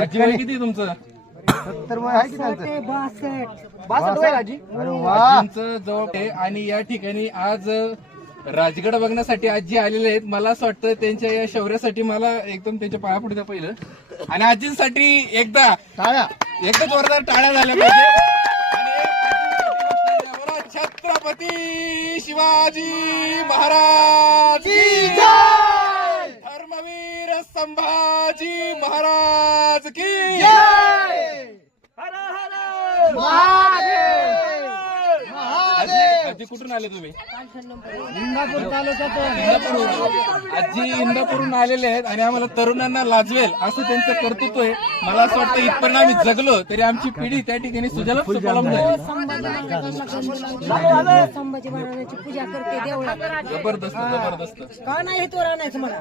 आजी वय किती तुमचं? 70 वय आहे की त्यांचं? 62 वय आजी. अरे वा. आजींचं जवळ आहे आणि या ठिकाणी आज राजगड बघण्यासाठी आजी आलेले आहेत. मला असं वाटतं त्यांच्या या शौर्यासाठी मला एकदम त्यांच्या पाया पडत्या पहिलं आणि आजींसाठी एकदा टाळ्या. जोरदार टाळ्या झाल्या पाहिजे. आणि आजींसाठी बोला, छत्रपती शिवाजी महाराज की जय. धर्मवीर संभाजी महाराज की जय. आजी कुठून आले तुम्ही? इंदापूर तालुक्यातून. आजी इंदापूरहून आलेले आहेत आणि आम्हाला तरुणांना लाजवेल असं त्यांचं कर्तृत्व आहे. मला असं वाटतं इथपर्यंत आम्ही जगलो तरी आमची पिढी त्या ठिकाणी सुजलाम सुफलाम झाली. संभाजी महाराजांची पूजा करते देवळात. जबरदस्त. का नाही हे तो राहण्याचं मला